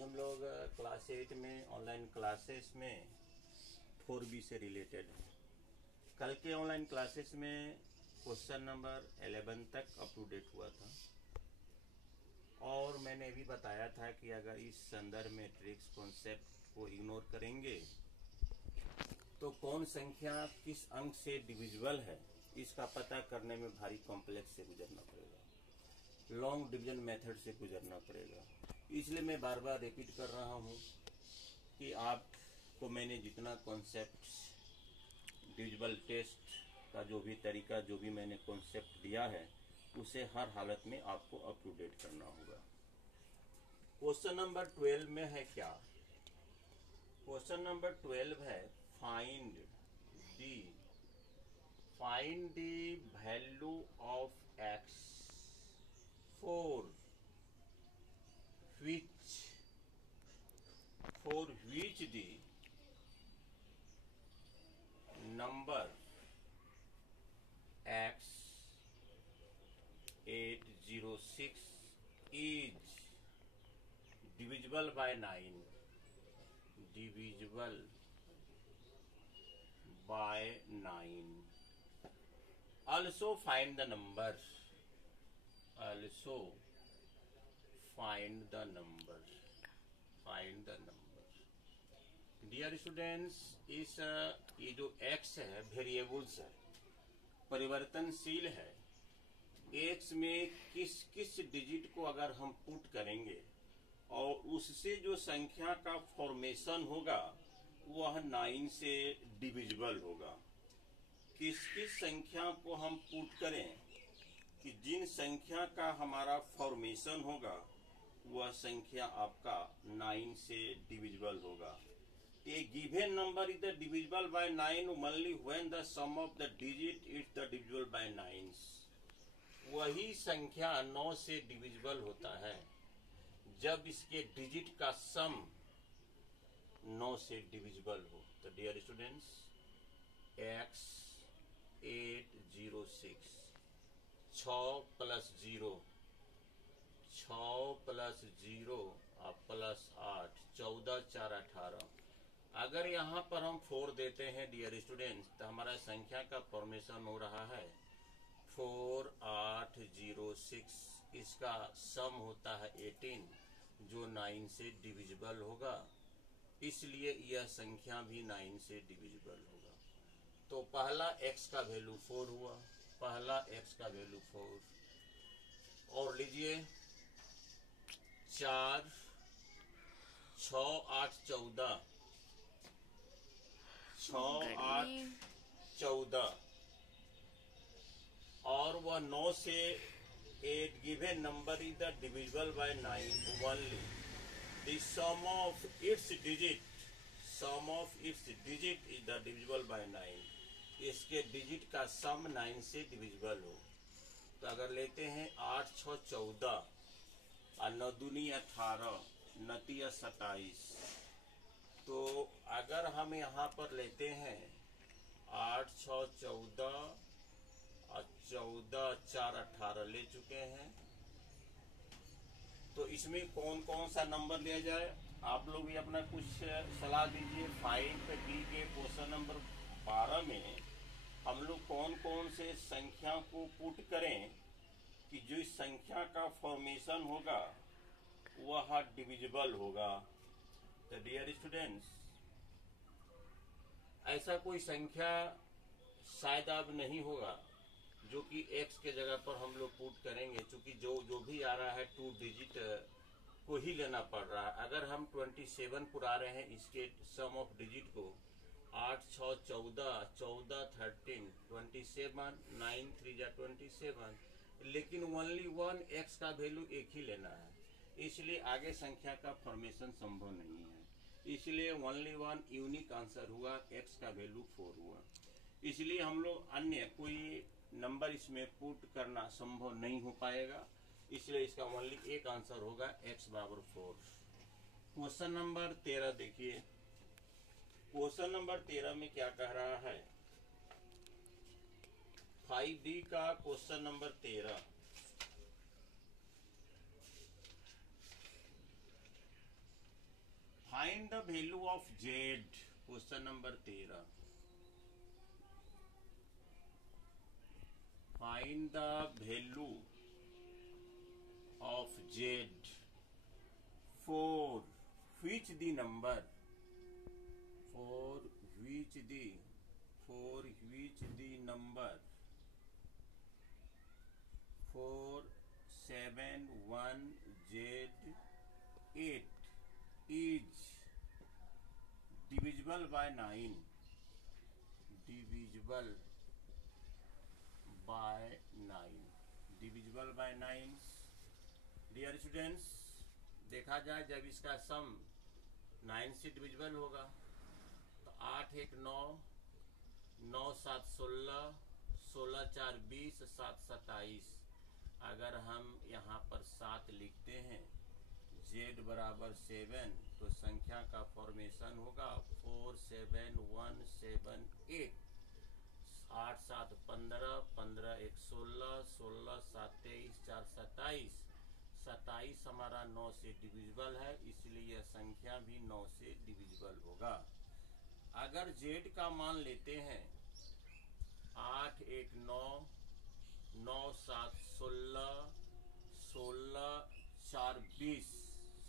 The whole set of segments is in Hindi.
आज हम लोग क्लास 8 में ऑनलाइन क्लासेस में 4B से रिलेटेड है। कल के ऑनलाइन क्लासेस में क्वेश्चन नंबर 11 तक अप टू डेट हुआ था और मैंने भी बताया था कि अगर इस संदर्भ में ट्रिक्स कॉन्सेप्ट को इग्नोर करेंगे तो कौन संख्या किस अंक से डिविजिबल है इसका पता करने में भारी कॉम्प्लेक्स से गुजरना पड़ेगा, लॉन्ग डिवीजन मेथड से गुजरना पड़ेगा। इसलिए मैं बार बार रिपीट कर रहा हूँ कि आपको मैंने जितना कॉन्सेप्ट डिविजिबल टेस्ट का जो भी तरीका जो भी मैंने कॉन्सेप्ट दिया है उसे हर हालत में आपको अप टू डेट करना होगा। क्वेश्चन नंबर 12 में है क्या? क्वेश्चन नंबर 12 है find the value of x for which the number x806 is divisible by 9, also find the number, dear students, ये जो x है वेरिएबल्स है, परिवर्तनशील है। x में किस किस डिजिट को अगर हम पुट करेंगे और उससे जो संख्या का फॉर्मेशन होगा वह 9 से डिविजिबल होगा। किस किस संख्या को हम पुट करें कि जिन संख्या का हमारा फॉर्मेशन होगा वह संख्या आपका 9 से डिविजिबल होगा। A given number is the divisible by 9 only when the sum of the digit is the divisible by 9. वही संख्या 9 से डिविजिबल होता है जब इसके डिजिट का सम 9 से डिविजिबल हो। तो dear students, x806 6 plus 0 plus 8 14 4 18। अगर यहाँ पर हम 4 देते हैं डियर स्टूडेंट्स तो हमारा संख्या का फॉर्मेशन हो रहा है 4806। इसका सम होता है 18 जो 9 से डिविजिबल होगा, इसलिए यह संख्या भी 9 से डिविजिबल होगा। तो पहला x का वैल्यू 4 हुआ, पहला x का वैल्यू 4 और लीजिए 4 6 8 14 6 8 14 और वह 9 से 8 given number is the divisible by 9 only. The sum of its digit is the divisible by 9. इसके डिजिट का सम 9 से डिविजिबल हो। तो अगर लेते हैं 8 6 14 और 9 दूनी 18 9 27, तो अगर हम यहाँ पर लेते हैं 8 6 14 और 14 4 18 ले चुके हैं, तो इसमें कौन कौन सा नंबर लिया जाए? आप लोग भी अपना कुछ सलाह दीजिए। 5B के क्वेश्चन नंबर 12 में हम लोग कौन कौन से संख्या को पुट करें कि जो इस संख्या का फॉर्मेशन होगा वह डिविजिबल होगा। तो डियर स्टूडेंट्स, ऐसा कोई संख्या शायद अब नहीं होगा जो कि x के जगह पर हम लोग पुट करेंगे, क्योंकि जो भी आ रहा है 2 डिजिट को ही लेना पड़ रहा है। अगर हम 27 पुरा रहे हैं इसके सम ऑफ डिजिट को 8 6 14 14 13 27 9 3 27, लेकिन ओनली 1 x का वैल्यू एक ही लेना है, इसलिए आगे संख्या का फॉर्मेशन संभव नहीं है। इसलिए ओनली 1 यूनिक आंसर हुआ, x का वैल्यू 4 हुआ। इसलिए हम लोग अन्य कोई नंबर इसमें पुट करना संभव नहीं हो पाएगा, इसलिए इसका ओनली एक आंसर होगा x बराबर 4। क्वेश्चन नंबर 13 देखिए। क्वेश्चन नंबर 13 में क्या कह रहा है? 5D का question number 13। Find the value of Z, question number 13। Find the value of Z for which the number, for which the number 471Z8 is divisible by 9, divisible by 9। Dear students, देखा जाए जब इसका सम 9 से डिविजिबल होगा तो 8 1 9, 9 7 16, 16 4 20, 7 27। अगर हम यहाँ पर 7 लिखते हैं, z बराबर 7, तो संख्या का फॉर्मेशन होगा 47178। 8 7 15, 15 1 16, 16 7 23, 4 27। 27 हमारा 9 से डिविजिबल है, इसलिए यह संख्या भी 9 से डिविजिबल होगा। अगर z का मान लेते हैं 8 1 9, 9 7 16, 16 4 20,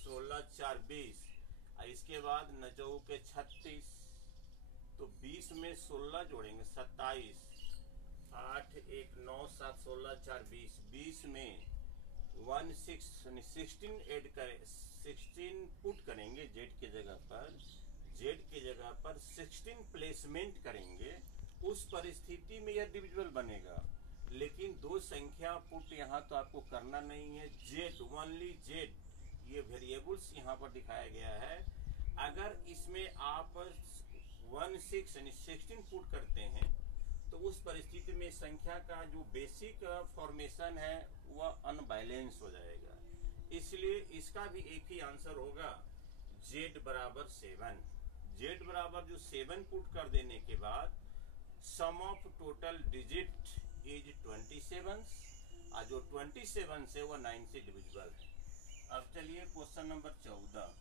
16 4 20, इसके बाद 9 के 36, तो 20 में 16 जोड़ेंगे 27। 8 1 9 7 16 4 20, 20 में 16 ऐड करें, 16 पुट करेंगे जेड के जगह पर, जेड के जगह पर 16 प्लेसमेंट करेंगे, उस परिस्थिति में यह डिविजिबल बनेगा। लेकिन दो संख्या पुट यहाँ तो आपको करना नहीं है, जेड ओनली जेड, ये वेरिएबल्स यहाँ पर दिखाया गया है। अगर इसमें आप 16 पुट करते हैं तो उस परिस्थिति में संख्या का जो बेसिक फॉर्मेशन है वह अनबैलेंस हो जाएगा। इसलिए इसका भी एक ही आंसर होगा, z बराबर 7। z बराबर जो 7 पुट कर देने के बाद सम ऑफ टोटल डिजिट इज 27, और जो 27 से वह 9 से डिविजिबल है। अब चलिए question number 14।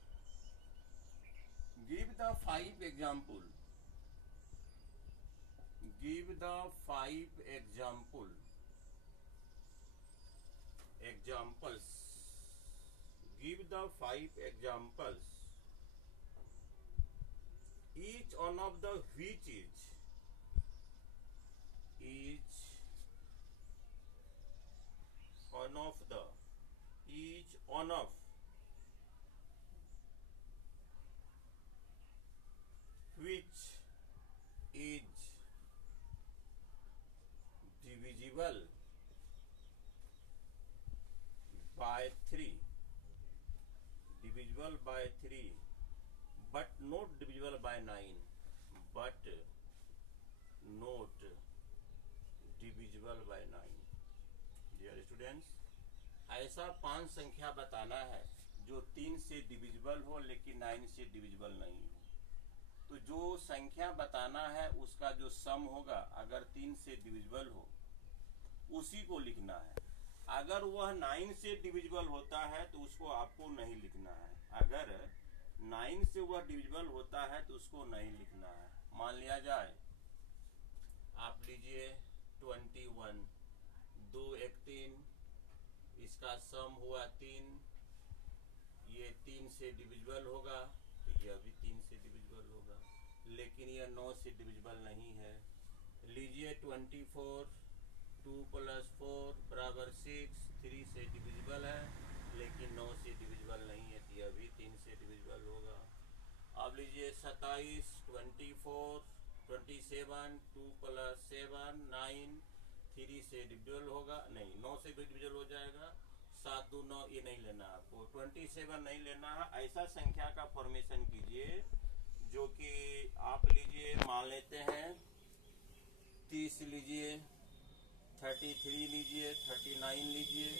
Give the 5 example, give the 5 examples, give the 5 examples, each one of the which is one of the, each one of which is divisible by 3, divisible by 3, but not divisible by 9, but not divisible by 9। Dear students, ऐसा 5 संख्या बताना है जो 3 से डिविजिबल हो लेकिन 9 से डिविजिबल नहीं हो। तो जो संख्या बताना है उसका जो सम होगा अगर 3 से डिविजिबल हो उसी को लिखना है। अगर वह 9 से डिविजिबल होता है तो उसको आपको नहीं लिखना है, अगर 9 से वह डिविजिबल होता है तो उसको नहीं लिखना है। मान लिया जाए आप लीजिए 21, 2 1 3, इसका सम हुआ 3, ये 3 से डिविजिबल होगा तो यह भी 3 से डिविजिबल होगा, लेकिन यह 9 से डिविजिबल नहीं है। लीजिए 24, 2 + 4 = 6, 3 से डिविजिबल है लेकिन 9 से डिविजिबल नहीं है, तो यह भी 3 से डिविजिबल होगा। अब लीजिए 27, 24, 27, 2 + 7 9, 3 से डिविजिबल होगा, नहीं 9 से भी डिविजिबल हो जाएगा। 7 2 9, ये नहीं लेना आपको, 27 नहीं लेना है। ऐसा संख्या का फॉर्मेशन कीजिए जो कि आप लीजिए, मान लेते हैं 30 लीजिए, 33 लीजिए, 39 लीजिए,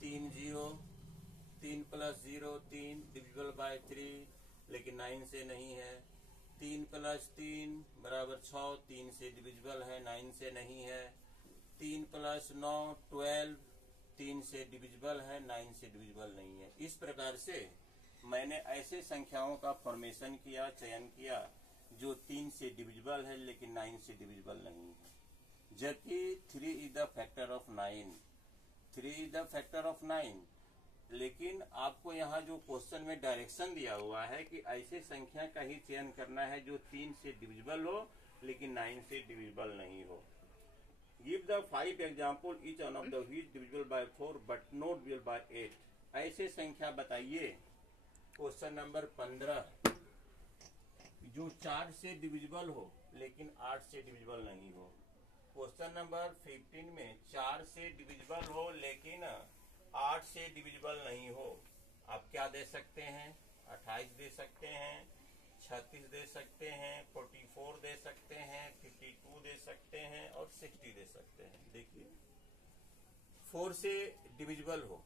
3 0, 3 + 0 3, डिविजिबल बाय 3 लेकिन 9 से नहीं है। 3 + 3 = 6, 3 से डिविजिबल है, 9 से नहीं है। 3 + 9 12, 3 से डिविजिबल है, 9 से डिविजिबल नहीं है। इस प्रकार से मैंने ऐसे संख्याओं का फॉर्मेशन किया, चयन किया जो 3 से डिविजिबल है लेकिन 9 से डिविजिबल नहीं है। जबकि 3 is the factor of 9, 3 is the factor of 9। लेकिन आपको यहाँ जो क्वेश्चन में डायरेक्शन दिया हुआ है कि ऐसे संख्या का ही चयन करना है जो 3 से डिविजिबल हो लेकिन 9 से डिविजिबल नहीं हो। Give the 5 example each one of the which divisible by 4 but not divisible by 8। ऐसे संख्या बताइए। क्वेश्चन नंबर 15 जो 4 से डिविजिबल हो लेकिन 8 से डिविजिबल नहीं हो। क्वेश्चन नंबर 15 में 4 से डिविजिबल हो लेकिन 8 से डिविजिबल नहीं हो। आप क्या दे सकते हैं? 28 दे सकते हैं, 36 दे सकते हैं, 44 दे सकते हैं, 52 दे सकते हैं और 60 दे सकते हैं। देखिए 4 से डिविजिबल हो,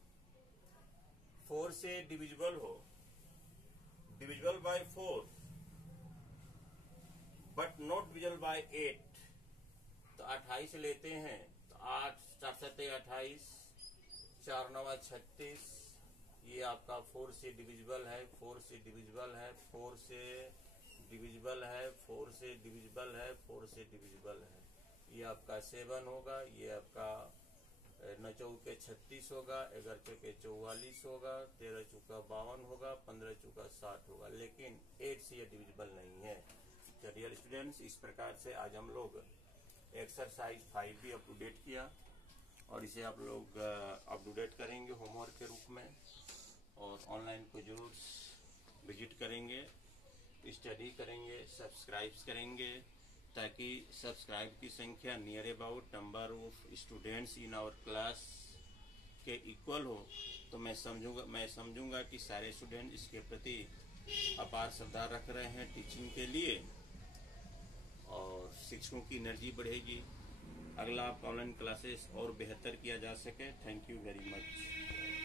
4 से डिविजिबल हो, divisible by 4 but not divisible by 8, तो 28 लेते हैं तो 8 4 7 28, 4 9 36, ये आपका 4 से डिविजिबल है, 4 से डिविजिबल है, 4 से डिविजिबल है, 4 से डिविजिबल है, 4 से डिविजिबल है। ये आपका 7 होगा, ये आपका 9 चौके 36 होगा, 11 चौके 44 होगा, 13 चौका 52 होगा, 15 चौका 60 होगा, लेकिन 8 से ये डिविजिबल नहीं है। तो डियर स्टूडेंट्स, इस प्रकार से आज हम लोग एक्सरसाइज 5 भी अपडेट किया और इसे आप लोग अपडेट करेंगे होमवर्क के रूप में और ऑनलाइन को जरूर विजिट करेंगे, स्टडी करेंगे, सब्सक्राइब करेंगे ताकि सब्सक्राइब की संख्या near about number of students in our class के इक्वल हो। तो मैं समझूंगा कि सारे स्टूडेंट इसके प्रति अपार श्रद्धा रख रहे हैं टीचिंग के लिए और शिक्षकों की एनर्जी बढ़ेगी। अगला ऑनलाइन क्लासेस और बेहतर किया जा सके। Thank you very much.